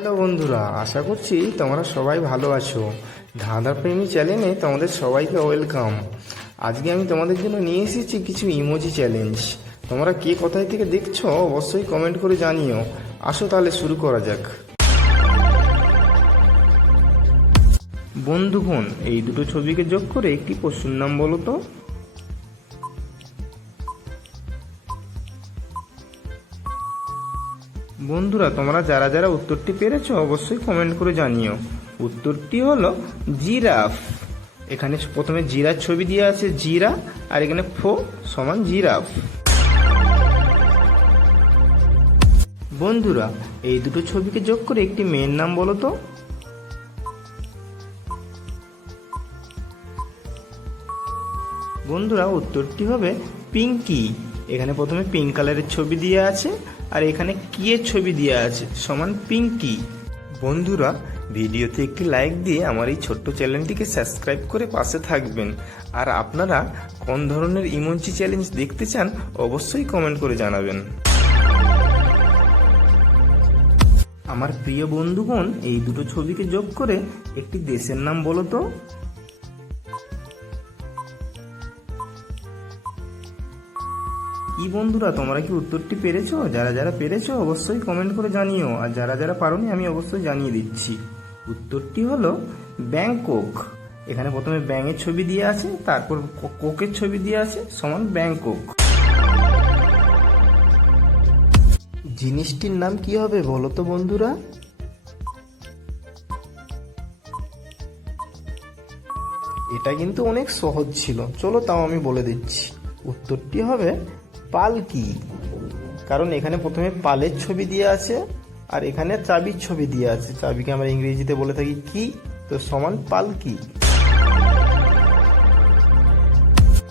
Hello বন্ধুরা, আশা করছি তোমরা সবাই ভালো আছো। ধাঁধা প্রেমী চ্যানেলে তোমাদের সবাইকে ওয়েলকাম। আজকে আমি তোমাদের জন্য নিয়ে এসেছি কিছু ইমোজি চ্যালেঞ্জ। তোমরা কে কোথায় থেকে দেখছ অবশ্যই কমেন্ট করে জানিও। আসো তাহলে শুরু করা যাক। বন্ধুগণ, এই দুটো ছবিকে যোগ করে একটি পশুর নাম বলো তো। বন্ধুরা, তোমরা যারা যারা উত্তরটি পেরেছ অবশ্যই কমেন্ট করে জানিও। উত্তরটি হলো জিরাফ। এখানে প্রথমে জিরার ছবি দিয়ে আছে জিরা, আর এখানে ফো সমান জিরাফ। বন্ধুরা, এই দুটো ছবিকে যোগ করে একটি মেয়ের নাম বলো তো। বন্ধুরা, উত্তরটি হবে পিঙ্কি। এখানে প্রথমে পিঙ্ক কালারের ছবি দিয়ে আছে, আর এখানে কি এর ছবি দিয়ে আছে? সমান পিঙ্কি বন্ধুরা, ভিডিওতে একটি লাইক দিয়ে আমার এই ছোট্ট চ্যানেলটিকে সাবস্ক্রাইব করে পাশে থাকবেন। আর আপনারা কোন ধরনের ইমোজি চ্যালেঞ্জ দেখতে চান, অবশ্যই কমেন্ট করে জানাবেন। আমার প্রিয় বন্ধুগণ, এই দুটো ছবিকে যোগ করে একটি দেশের নাম বলো তো। কি বন্ধুরা, তোমরা কি উত্তরটি পেরেছ? যারা যারা পেরেছ, অবশ্যই কমেন্ট করে জানিও। আর যারা যারা পারোনি, আমি অবশ্যই জানিয়ে দিচ্ছি। উত্তরটি হলো ব্যাংকক। এখানে প্রথমে ব্যাঙের ছবি দিয়ে আছে, তারপর কোকের ছবি দিয়ে আছে, সমান ব্যাংকক। জিনিসটির নাম কি হবে বলো তো বন্ধুরা? এটা কিন্তু অনেক সহজ ছিল। চলো তাও আমি বলে দিচ্ছি। উত্তরটি হবে পালকি কারণ এখানে প্রথমে পালের ছবি দিয়ে আছে, আর এখানে চাবির ছবি দিয়ে আছে। চাবিকে আমরা ইংরেজিতে বলে থাকি কি? তো সমান পালকি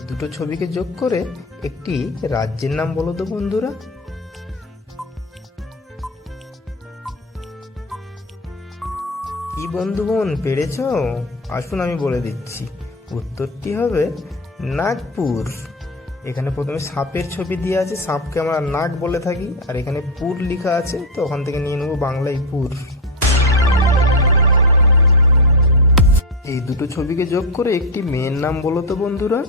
দুটো ছবিকে যোগ করে একটি রাজ্যের নাম বলো তো বন্ধুরা। কি বন্ধুগণ, পেরেছ? আসুন আমি বলে দিচ্ছি। উত্তরটি হবে নাগপুর। এখানে প্রথমে সাপের ছবি দিয়ে আছে, সাপকে আমরা নাগ বলে থাকি, আর এখানে পুর লেখা আছে, তো ওখান থেকে নিয়ে নেব বাংলায় পুর। এই দুটো ছবিকে যোগ করে একটি মেয়ের নাম বলো তো বন্ধুরা।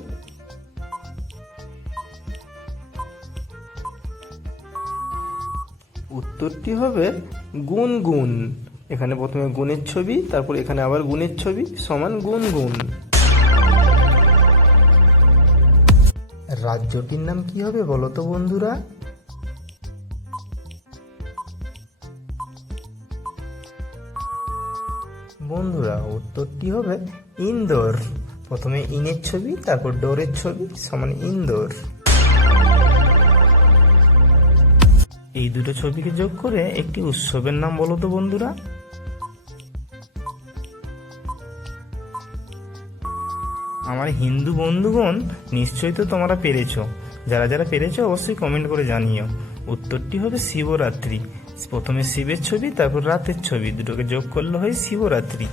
উত্তরটি হবে গুনগুন। এখানে প্রথমে গুণের ছবি, তারপর এখানে আবার গুণের ছবি, সমান গুনগুন। রাজ্যটির নাম কি হবে বলো তো বন্ধুরা? বন্ধুরা উত্তরটি হবে? ইন্দোর। প্রথমে ইনের ছবি, তারপর ডোরের ছবি, সমান ইন্দোর। এই দুটো ছবিকে যোগ করে একটি উৎসবের নাম বলো তো বন্ধুরা। আমার হিন্দু বন্ধুগণ, নিশ্চয়ই তো তোমরা পেরেছ। যারা যারা পেরেছ, অবশ্যই কমেন্ট করে জানিও। উত্তরটি হবে শিবরাত্রি। প্রথমে শিবের ছবি, তারপর রাতের ছবি। দুটোকে যোগ করলে হয় শিবরাত্রি।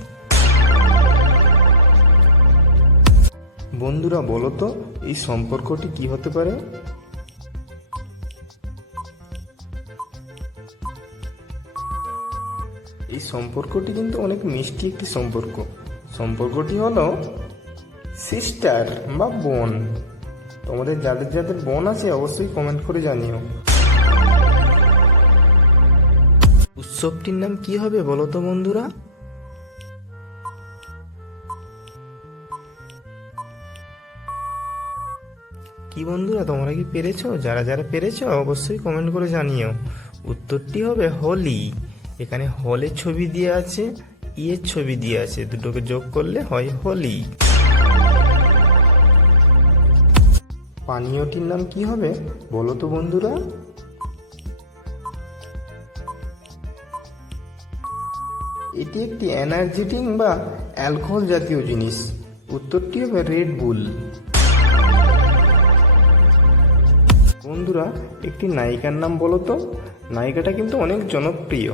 বন্ধুরা, বলো তো, এই সম্পর্কটি কি হতে পারে? এই সম্পর্কটি কিন্তু অনেক মিষ্টি একটি সম্পর্ক। সম্পর্কটি হলো সিস্টার বা বোন? তোমাদের যাদের যাদের বোন আছে, অবশ্যই কমেন্ট করে জানিও। উৎসবটির নাম কি হবে বলো তো বন্ধুরা? কি বন্ধুরা, তোমরা কি পেরেছ? যারা যারা পেরেছ, অবশ্যই কমেন্ট করে জানিও। উত্তরটি হবে হোলি। এখানে হলের ছবি দিয়ে আছে, ইয়ের ছবি দিয়ে আছে। দুটোকে যোগ করলে হয় হোলি। পানীয়টির নাম কি হবে? বলো তো বন্ধুরা। এটি একটি এনার্জেটিক বা অ্যালকোহল জাতীয় জিনিস। উত্তরটি হবে রেড বুল বন্ধুরা, একটি নায়িকার নাম বলো তো। নায়িকাটা কিন্তু অনেক জনপ্রিয়।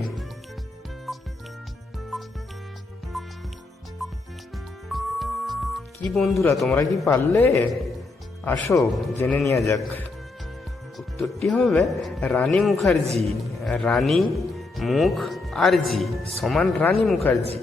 কি বন্ধুরা, তোমরা কি পারলে? আসো, জেনে নেওয়া যাক। উত্তরটি হবে রানী মুখার্জি। রানী, মুখ আর জি, সমান রানী মুখার্জি।